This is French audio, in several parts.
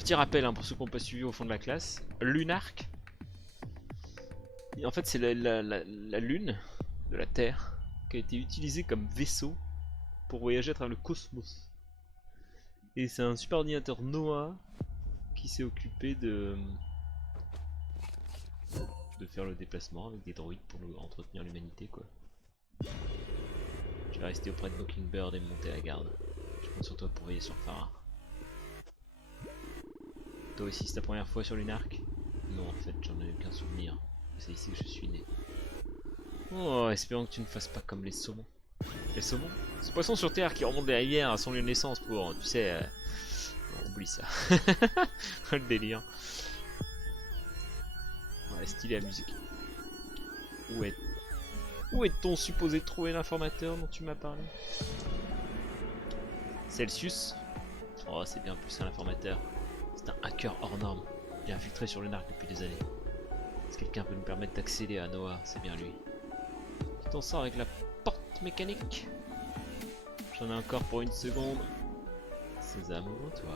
Petit rappel hein, pour ceux qui n'ont pas suivi au fond de la classe. Lunark. Et en fait c'est la lune de la Terre qui a été utilisée comme vaisseau pour voyager à travers le cosmos. Et c'est un super ordinateur Noah qui s'est occupé de faire le déplacement avec des droïdes pour entretenir l'humanité quoi. Je vais rester auprès de Mockingbird et monter la garde. Je compte sur toi pour veiller sur Farah. Toi aussi c'est ta première fois sur Lunark? Non en fait j'en ai aucun souvenir. C'est ici que je suis né. Oh, espérons que tu ne fasses pas comme les saumons. Les saumons? Ce poisson sur terre qui remonte des rivières à son lieu de naissance pour, tu sais... on oublie ça. Le délire. Ouais, stylé la musique. Où est-on supposé trouver l'informateur dont tu m'as parlé? Celsius? Oh, c'est bien plus un informateur. C'est un hacker hors norme. Il est infiltré sur le narc depuis des années. Si quelqu'un peut nous permettre d'accéder à Noah, c'est bien lui. Tu t'en sors avec la porte mécanique? J'en ai encore pour une seconde. C'est amoureux, toi.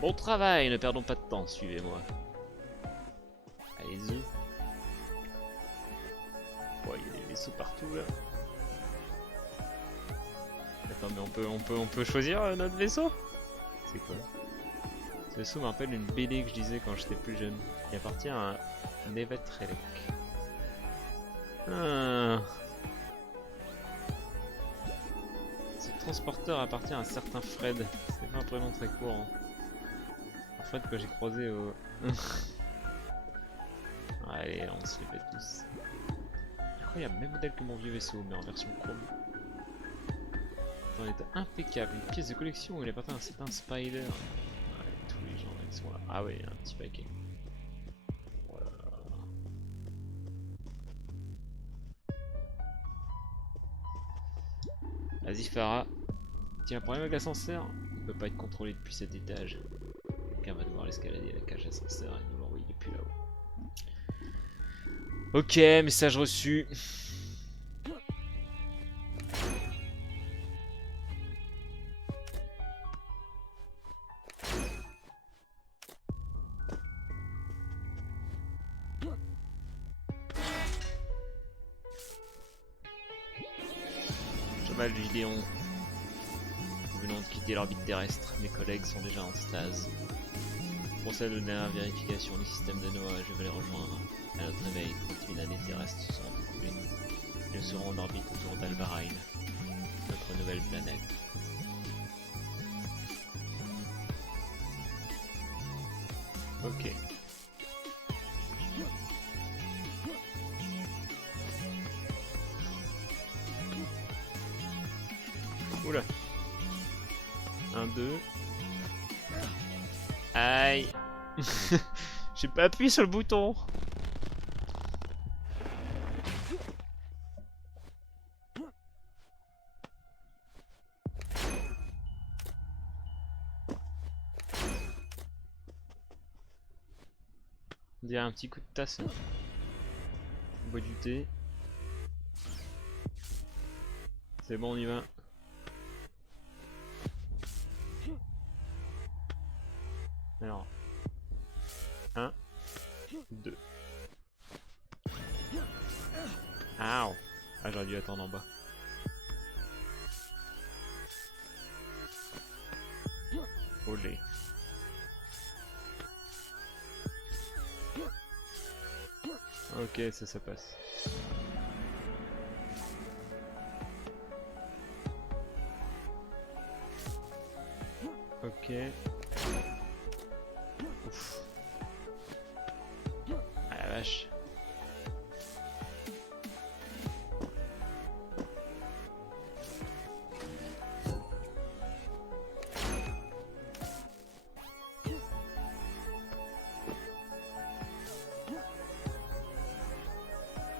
Bon travail, ne perdons pas de temps, suivez-moi. Allez-y. Oh, il y a des vaisseaux partout là. Attends, mais on peut choisir notre vaisseau? C'est quoi? Ce vaisseau me rappelle une BD que je lisais quand j'étais plus jeune. Il appartient à un Evet Relek. Ah. Ce transporteur appartient à un certain Fred. C'est pas un prénom très courant. Un Fred que j'ai croisé au... Allez, on se les fait tous. Incroyable, même modèle que mon vieux vaisseau, mais en version chrome. Dans un état impeccable, une pièce de collection où il appartient à un certain Spider. Ouais, tous les gens ils sont là. Ah ouais, un petit paquet. Voilà. Vas-y Farah. Tiens, un problème avec l'ascenseur? Il ne peut pas être contrôlé depuis cet étage. Quelqu'un va devoir l'escalader la cage d'ascenseur et nous l'envoyer depuis là-haut. Ok, message reçu. Jamal Gideon. Nous venons de quitter l'orbite terrestre. Mes collègues sont déjà en stase. Pour cette dernière vérification du système de Noah, je vais les rejoindre. À notre réveil, 30 000 années terrestres se seront écoulées. Nous serons en orbite autour d'Albarain, notre nouvelle planète. Ok. Oula. 1, 2. Aïe. J'ai pas appuyé sur le bouton. On dirait un petit coup de tasse. On boit du thé. C'est bon, on y va. Alors. 1, 2. Ah, j'aurais dû attendre en bas. Olé. Ok, ça passe. Ok. Ouf. Ah la vache.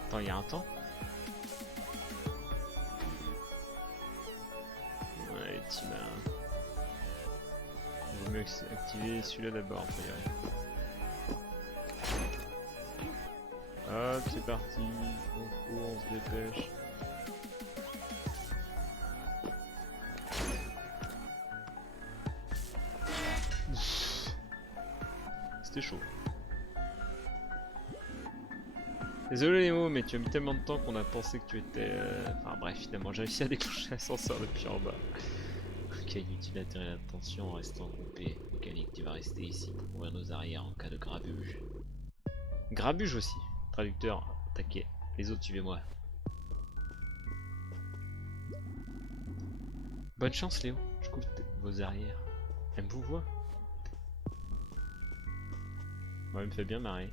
Attends, il y a un temps? Ouais, les petits malins. Il vaut mieux activer celui-là d'abord pour y arriver. Hop, c'est parti. On court, on se dépêche. c'était chaud. Désolé Nemo, mais tu as mis tellement de temps qu'on a pensé que tu étais... Enfin bref, finalement j'ai réussi à déclencher l'ascenseur depuis en bas. Ok, inutile d'attirer l'attention en restant coupé. Mécanique, tu vas rester ici pour couvrir nos arrières en cas de grabuge. Grabuge aussi. Traducteur, taquet. Les autres, suivez-moi. Bonne chance Léo, je couvre vos arrières. Elle me vous voit. Ouais, elle me fait bien marrer.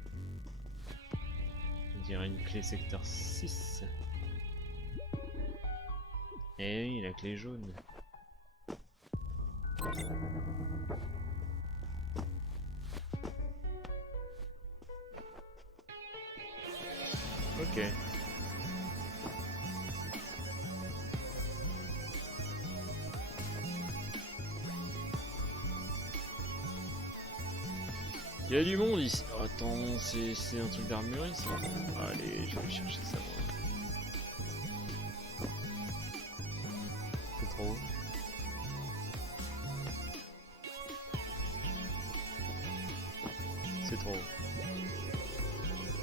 On dirait une clé secteur 6. Eh oui, la clé jaune. Ok. Il y a du monde ici. Oh, attends, c'est un truc d'armurerie ça. Allez, je vais chercher ça moi. C'est trop haut. C'est trop haut.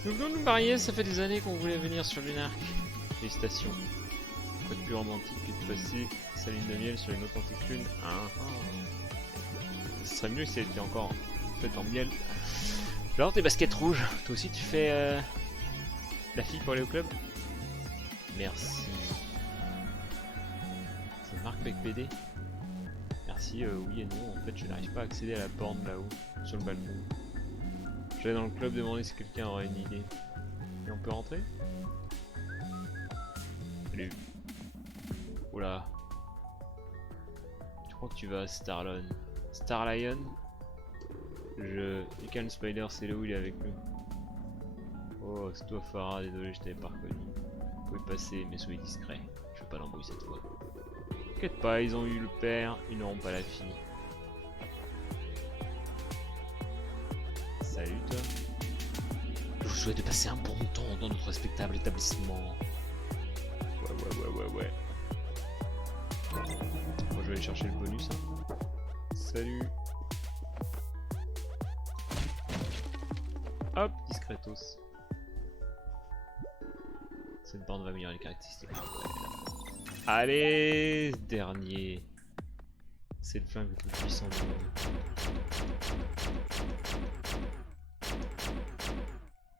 Nous venons nous marier, ça fait des années qu'on voulait venir sur Lunark. Félicitations. Quoi de plus romantique que de passer sa lune de miel sur une authentique lune. Ah, ah. Ce serait mieux si elle était encore faite en miel. Alors tes baskets rouges, toi aussi tu fais la fille pour aller au club? Merci. C'est Marc Bec BD. Merci, oui et non, en fait je n'arrive pas à accéder à la borne là-haut, sur le balcon. J'allais dans le club demander si quelqu'un aurait une idée. Et on peut rentrer? Salut. Oula. Je crois que tu vas à Starlion. Starlion? Echan Spider, c'est là où il est avec nous. Oh, c'est toi Farah, désolé, je t'avais pas reconnu. Vous pouvez passer, mais soyez discret. Je veux pas l'embrouiller cette fois. T'inquiète pas, ils ont eu le père, ils n'auront pas la fille. Salut toi. Je vous souhaite de passer un bon temps dans notre respectable établissement. Ouais. Moi je vais aller chercher le bonus. Hein. Salut. Hop, discretos. Cette bande va améliorer les caractéristiques. Allez, dernier. C'est le flingue le plus puissant du monde.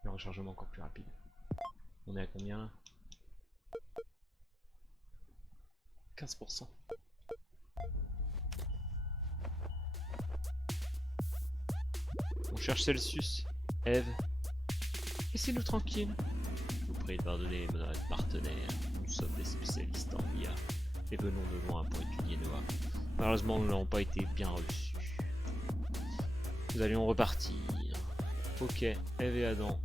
Le rechargement encore plus rapide. On est à combien là? 15%. On cherche Celsius. Eve, laissez-nous tranquille. Je vous prie de pardonner notre partenaire. Nous sommes des spécialistes en IA et venons de loin pour étudier Noah. Malheureusement, nous n'avons pas été bien reçus. Nous allions repartir. Ok, Eve et Adam.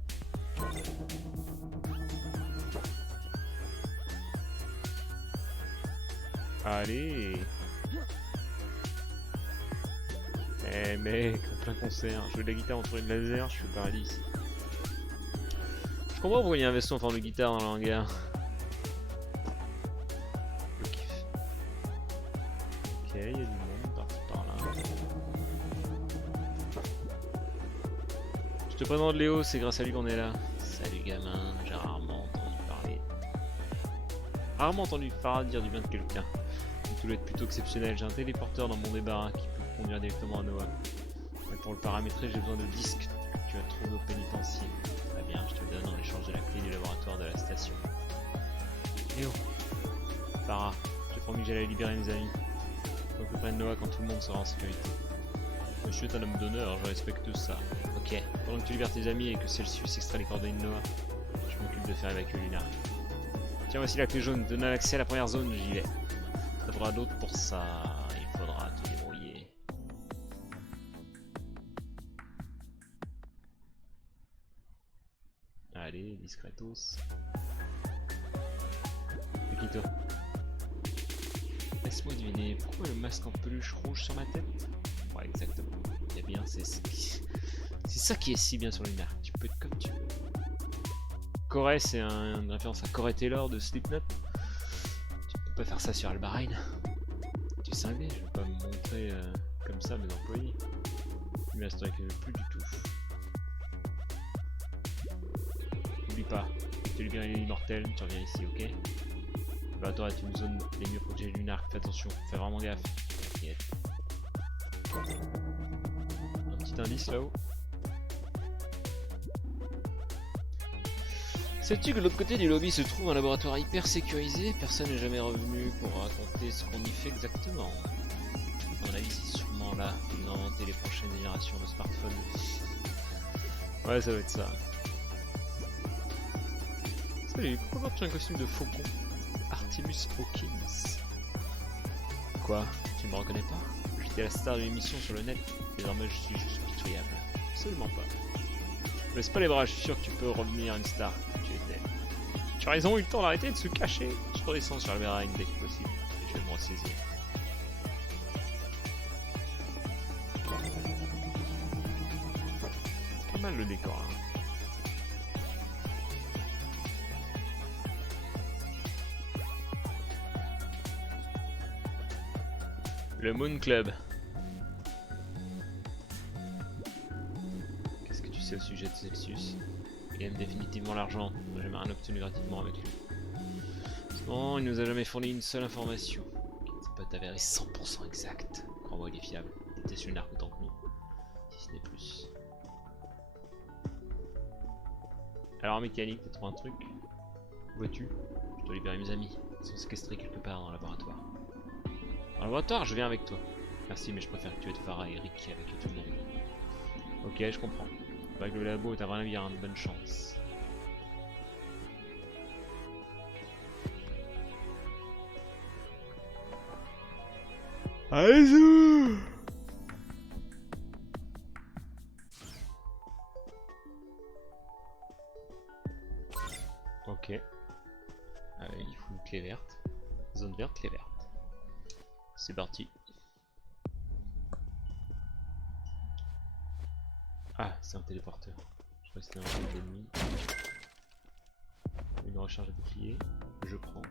Allez. Eh mec, en plein concert, je joue de la guitare entre une laser, je suis au paradis ici. Je comprends pourquoi il y a un vaisseau en forme de guitare dans le hangar. Je kiffe. Ok, il y a du monde par là. Je te présente Léo, c'est grâce à lui qu'on est là. Salut gamin, j'ai rarement entendu parler. Rarement entendu Farah dire du bien de quelqu'un. Tout doit être plutôt exceptionnel, j'ai un téléporteur dans mon débarras qui peut conduire directement à Noah. Mais pour le paramétrer, j'ai besoin de disques que tu as trouvé au pénitencier. Très bien, je te le donne en échange de la clé du laboratoire de la station. Léo, Farah, j'ai promis que j'allais libérer mes amis. Je m'occuperai de Noah quand tout le monde sera en sécurité. Monsieur est un homme d'honneur, je respecte ça. Ok, pendant que tu libères tes amis et que Celsius extrait les coordonnées de Noah, je m'occupe de faire évacuer Lunark. Tiens, voici la clé jaune, donne l'accès à la première zone, j'y vais. Il faudra d'autres pour ça, il faudra te débrouiller. Allez, discretos. C'est qui toi? Laisse-moi deviner, pourquoi le masque en peluche rouge sur ma tête? Ouais, exactement. Il y a bien, c'est ça qui est si bien sur Lunark. Tu peux être comme tu veux. Corey, c'est une référence à Corey Taylor de Slipknot. Tu peux pas faire ça sur Albarine. Tu es cinglé, je vais pas me montrer comme ça mes employés. Mais à ce temps, plus du tout. N'oublie pas, tu libères les immortels, tu reviens ici, ok? Le laboratoire est une zone les mieux protégées du Narc, fais attention, fais vraiment gaffe. T'inquiète. Un petit indice là-haut. Sais-tu que de l'autre côté du lobby se trouve un laboratoire hyper sécurisé? Personne n'est jamais revenu pour raconter ce qu'on y fait exactement. À mon avis, c'est sûrement là qu'ils ont inventé les prochaines générations de smartphones. Ouais, ça doit être ça. Salut, pourquoi portes-tu un costume de faucon? Artemus Hawkins. Quoi? Tu me reconnais pas? J'étais la star d'une émission sur le net, désormais je suis juste pitoyable. Absolument pas. Laisse pas les bras, je suis sûr que tu peux revenir une star que tu étais. Tu as raison, eu le temps d'arrêter de se cacher. Je redescends sur la Meragne dès que possible, et je vais me ressaisir. Pas mal le décor, hein. Le Moon Club. Qu'est-ce que tu sais au sujet de Celsius? Il aime définitivement l'argent. J'aimerais rien obtenu gratuitement avec lui. Bon, il nous a jamais fourni une seule information. Ça peut t'avérer 100% exact. Crois-moi, il est fiable. Il était sur le narc autant que nous. Si ce n'est plus. Alors, mécanique, t'as trouvé un truc? Où vas-tu? Je dois libérer mes amis. Ils sont séquestrés quelque part dans le laboratoire. Dans le laboratoire, je viens avec toi. Merci, mais je préfère que tu aides Farah et Rick avec tout le monde. Ok, je comprends. Avec le labo, t'as vraiment bien de bonne chance. Allez-y! Ok. Allez, il faut une clé verte. Zone verte, clé verte. C'est parti. Ah, c'est un téléporteur. Je crois que c'était un jeu d'ennemi. Une recharge de bouclier. Je prends.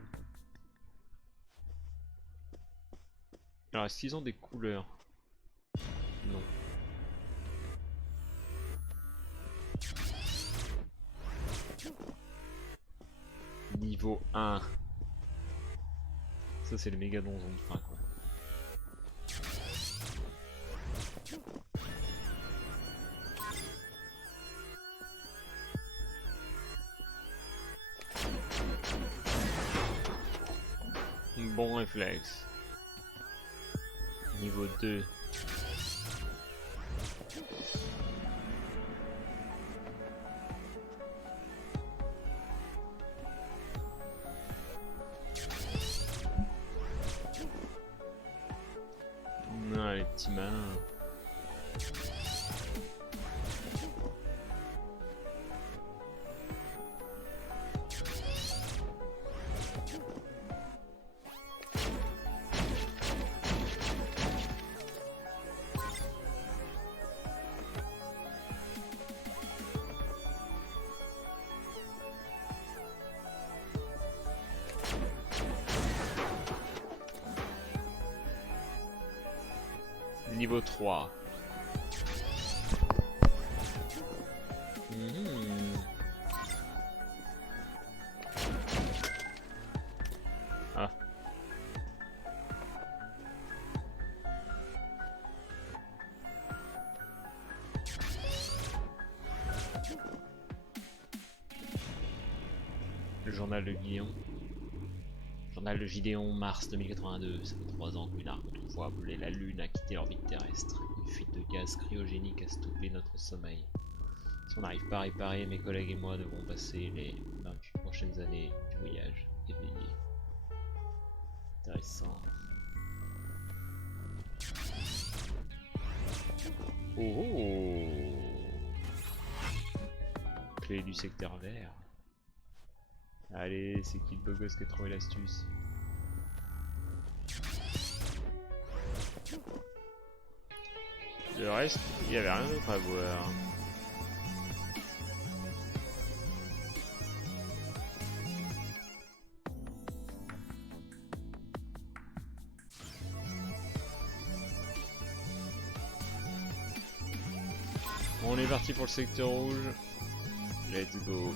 Alors, est-ce qu'ils ont des couleurs? Non. Niveau 1. Ça, c'est le méga donjon de fin, quoi. Bon réflexe. Niveau 2. Non, les petits malins. Niveau 3. Ah. Le journal de Guillaume. Journal de Gideon, mars 2082. Ça fait 3 ans que Lunark introuvable et la Lune a quitté l'orbite terrestre. Une fuite de gaz cryogénique a stoppé notre sommeil. Si on n'arrive pas à réparer, mes collègues et moi devrons passer les 28 prochaines années du voyage éveillés. Intéressant. Oh, oh. Clé du secteur vert. Allez, c'est qui le beau gosse qui a trouvé l'astuce? Le reste, il n'y avait rien d'autre à voir. On est parti pour le secteur rouge. Let's go.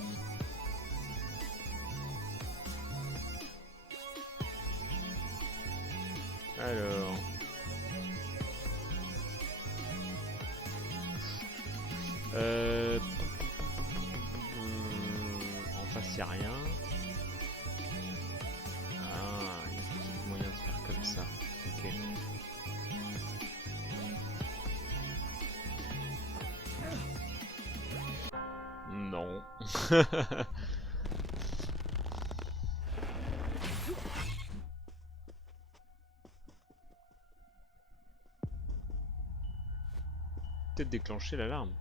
Alors. En face, y a rien. Ah, il y a peut-être moyen de faire comme ça. Ok. Non. Peut-être déclencher l'alarme.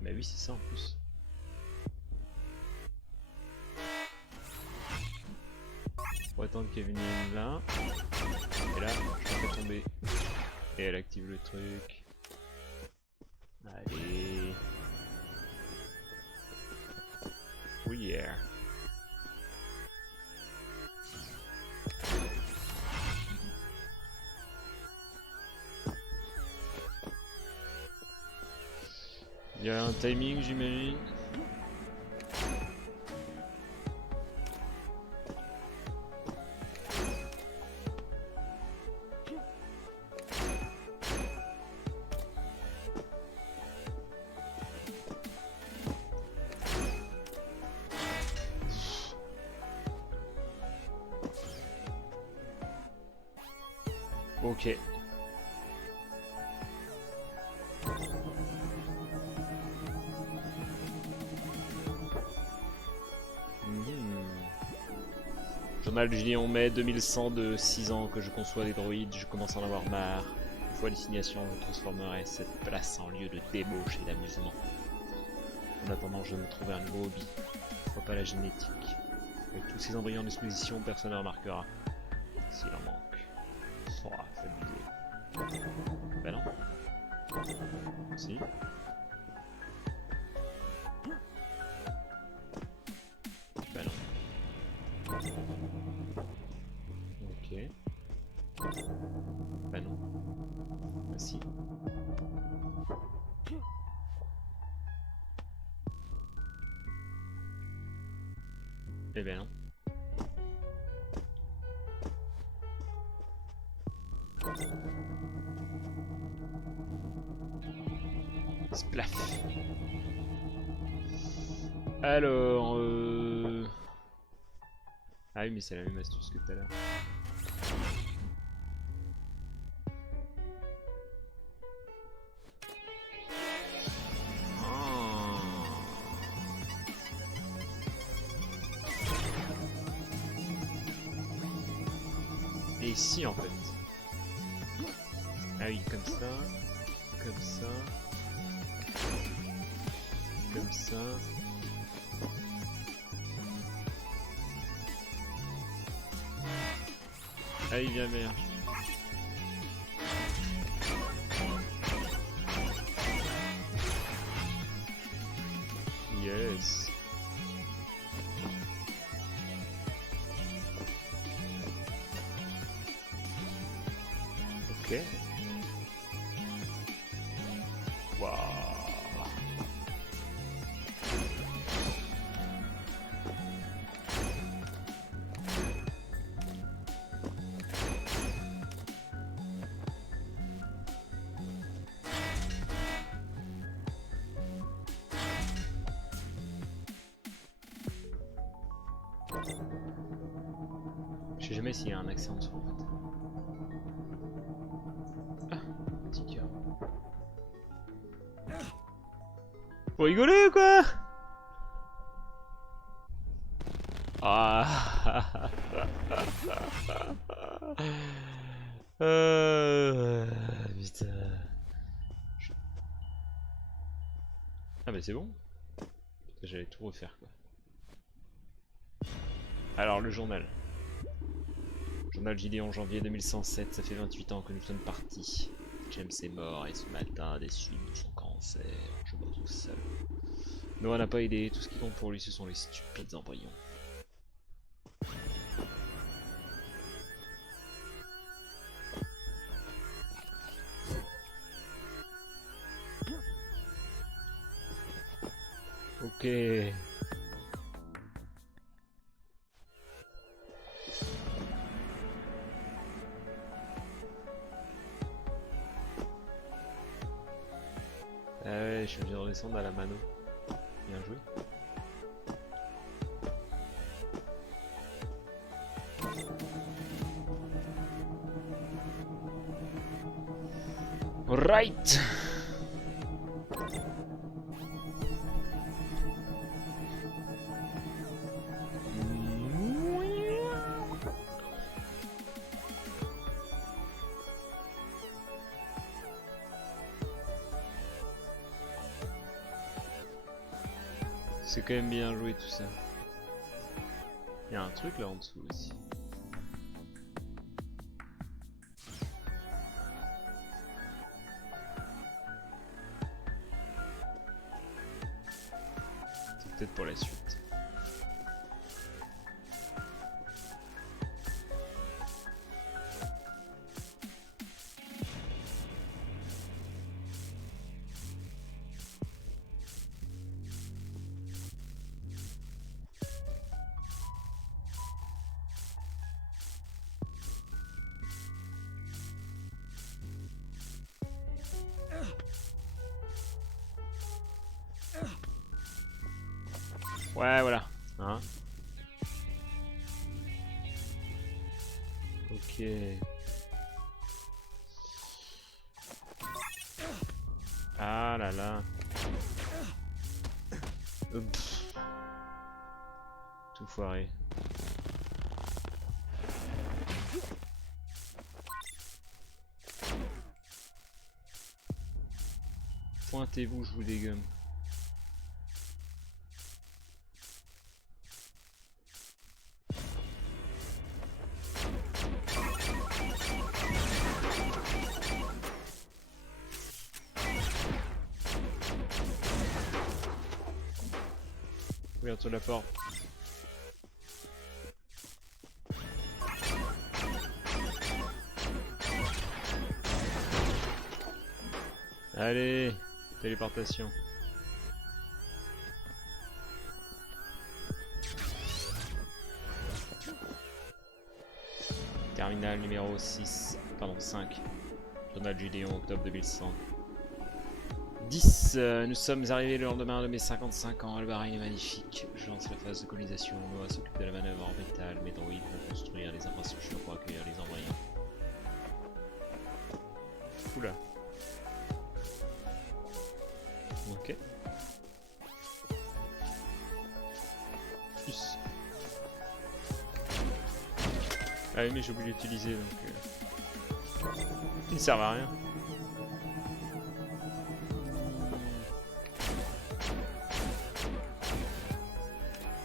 Bah oui, c'est ça en plus. On va attendre qu'elle vienne là. Et là, je la fais tomber. Et elle active le truc. Allez. Oui, yeah. Il y a un timing, j'imagine. Ok. Journal du Gideon, mai 2100, de 6 ans que je conçois des droïdes, je commence à en avoir marre. Une fois l'assignation, je transformerai cette place en lieu de débauche et d'amusement. En attendant, je vais me trouver un nouveau hobby. Pourquoi pas la génétique? Avec tous ces embryons en disposition, personne ne remarquera. S'il en manque. Oh, c'est abusé. Ben non. Si. Ben non. Ok. Ben non. Ben si. Eh ben non. Splaf. Alors, ah oui, mais c'est la même astuce que tout à l'heure. Et ici, en fait. Ah oui, comme ça. Comme ça. Comme ça. Ah, il vient merde. Yes. Ok. Waouh. Je sais jamais s'il y a un accès en dessous en fait. Ah, petit cœur. Faut rigoler ou quoi? Ah. Putain. Ah mais c'est bon. J'allais tout refaire quoi. Alors le journal. Journal Gideon, janvier 2107, ça fait 28 ans que nous sommes partis. James est mort et ce matin des suites de son cancer. Je me retrouve seul. Noah n'a pas aidé, tout ce qui compte pour lui ce sont les stupides embryons. Ok. descendre à la mano. Bien joué. Right. C'est quand même bien joué tout ça. Il y a un truc là en dessous aussi. C'est peut-être pour la suite. Ouais, voilà. Hein? Ok. Ah là là. Tout foiré. Pointez-vous, je vous dégomme. Ouverture de la porte. Allez, téléportation. Terminal numéro 6, pardon 5. Journal du Gédéon, octobre 2100. 10. Nous sommes arrivés le lendemain de mes 55 ans. Albarin est magnifique. Je lance la phase de colonisation. Noah s'occupe de la manœuvre orbitale. Mes droïdes vont construire les infrastructures pour accueillir les envoyants. Oula. Ok. Plus. Ah oui, mais j'ai oublié d'utiliser donc. Ils ne servent à rien.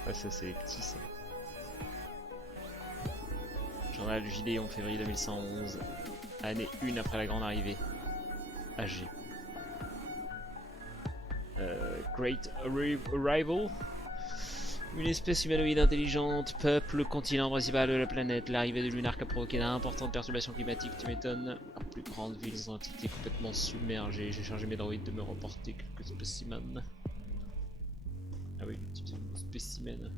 Ah, ça c'est petit ça. Journal du Gédéon, février 2111. Année 1 après la grande arrivée. AG. Great Arrival. Une espèce humanoïde intelligente peuple le continent principal de la planète. L'arrivée de Lunark a provoqué d'importantes perturbations climatiques. Tu m'étonnes. La plus grande ville des entités complètement submergée. J'ai chargé mes droïdes de me reporter quelques spécimens. Ah oui, le type de spécimen.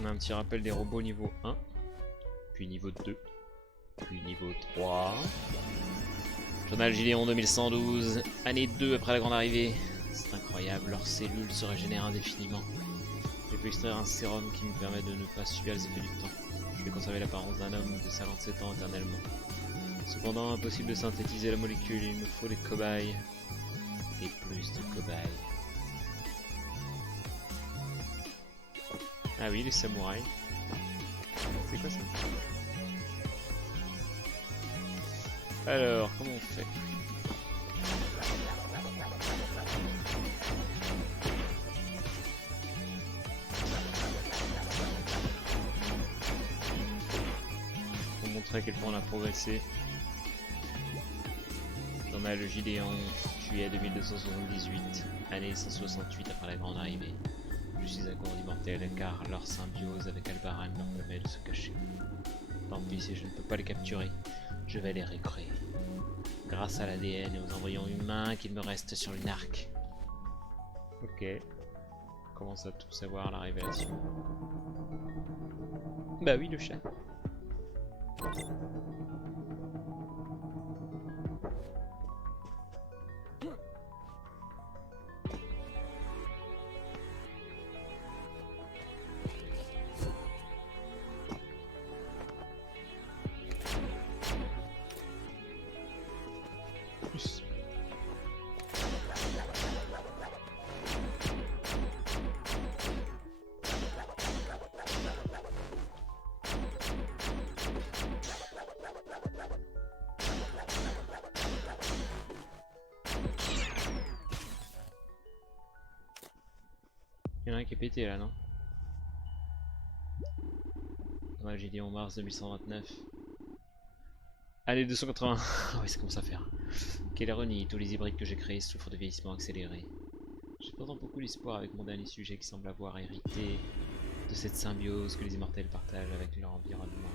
On a un petit rappel des robots niveau 1, puis niveau 2, puis niveau 3. Journal Gédéon 2112, année 2 après la grande arrivée. C'est incroyable, leurs cellules se régénèrent indéfiniment. J'ai pu extraire un sérum qui me permet de ne pas subir les effets du temps. Je vais conserver l'apparence d'un homme de 57 ans éternellement. Cependant, impossible de synthétiser la molécule, il me faut des cobayes. Et plus de cobayes. Ah oui, les samouraïs. C'est quoi ça? Alors, comment on fait? Pour montrer à quel point on a progressé. Journal le Gédéon, juillet 2278, année 168 après la grande arrivée. suis encore d'immortels car leur symbiose avec Albaran leur permet de se cacher. Tant pis si je ne peux pas les capturer, je vais les recréer. Grâce à l'ADN et aux embryons humains qu'il me reste sur une arc. Ok. On commence à tout savoir, la révélation. Bah oui, le chat. Il y en a un qui est pété là, non? Ouais, j'ai dit en mars 2129. Allez, 280. Ah ouais, ça commence à faire. Quelle ironie, tous les hybrides que j'ai créés souffrent de vieillissement accéléré. J'ai pourtant beaucoup d'espoir avec mon dernier sujet qui semble avoir hérité de cette symbiose que les immortels partagent avec leur environnement.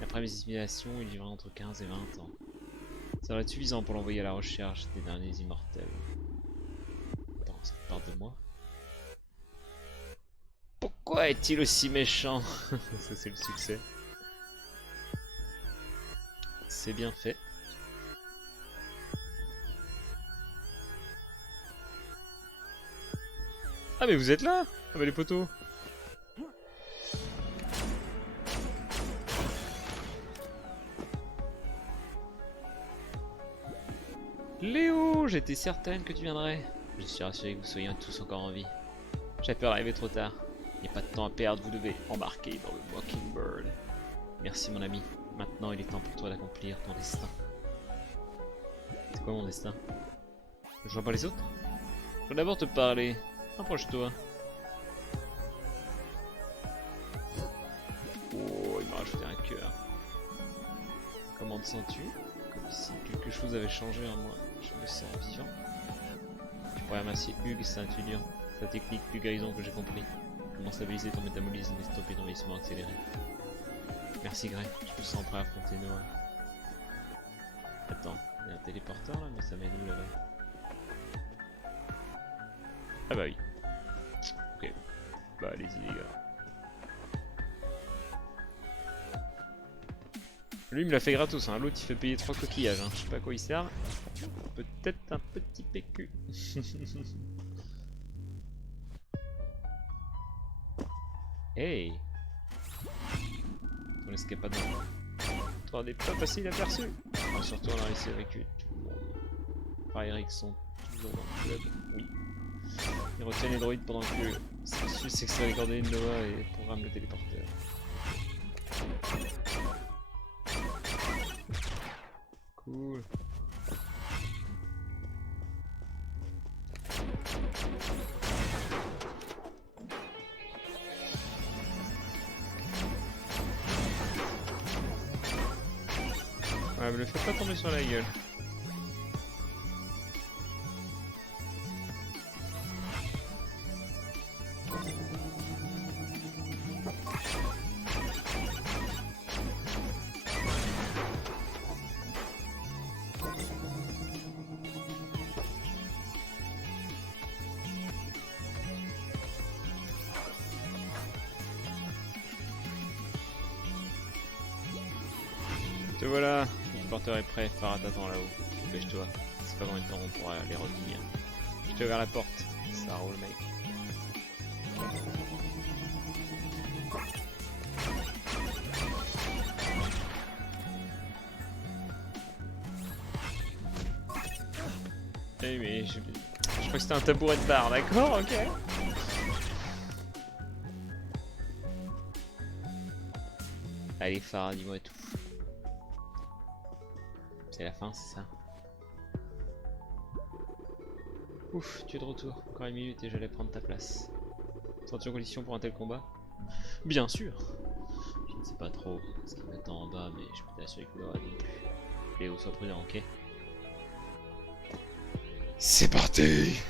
Après mes simulations, il vivra entre 15 et 20 ans. Ça va être suffisant pour l'envoyer à la recherche des derniers immortels. Attends, ça part de moi? Pourquoi est-il aussi méchant? Ça c'est le succès. C'est bien fait. Ah mais vous êtes là? Ah bah les poteaux. Léo, j'étais certaine que tu viendrais. Je suis rassuré que vous soyez tous encore en vie. J'ai peur d'arriver trop tard. Il n'y a pas de temps à perdre, vous devez embarquer dans le Mockingbird. Merci mon ami. Maintenant il est temps pour toi d'accomplir ton destin. C'est quoi mon destin? Je vois pas les autres? Je vais d'abord te parler. Approche-toi. Oh, il m'a rajouté un cœur. Comment te sens-tu? Comme si quelque chose avait changé en moi. Je me sens vivant. Tu pourrais remercier Hugues, c'est un étudiant. Sa technique plus guérison que j'ai compris. Comment stabiliser ton métabolisme et stopper ton vieillissement accéléré. Merci Grey, je me sens prêt à affronter Noah. Attends, il y a un téléporteur là, mais ça mène où là-bas? Ah bah oui. Ok. Bah allez-y les gars. Lui il me l'a fait gratos, hein. L'autre il fait payer 3 coquillages, hein. Je sais pas à quoi il sert. Peut-être un petit PQ. Hey, ton escapade toi n'est pas facile à perçu. Ah, surtout on a réussi avec tout le monde. Par Eric sont toujours dans le club. Oui. Il retient les droïdes pendant que celui s'extrait les coordonnées de Noah et programme le téléporteur. Cool. Ouais, me le fais pas tomber sur la gueule. Te voilà, le porteur est prêt, Farah t'attend là-haut. Dépêche-toi, c'est pas dans le temps on pourra les retenir. Je te ouvre la porte, ça roule mec. Eh mais je crois que c'était un tabouret de bar, d'accord, ok. Allez Farah, dis-moi tout. C'est la fin, c'est ça? Ouf, tu es de retour. Encore une minute et j'allais prendre ta place. Sens-tu en condition pour un tel combat? Bien sûr. Je ne sais pas trop ce qui m'attend en bas, mais je peux t'assurer que Noah non plus. Léo, sois prudent, ok? C'est parti!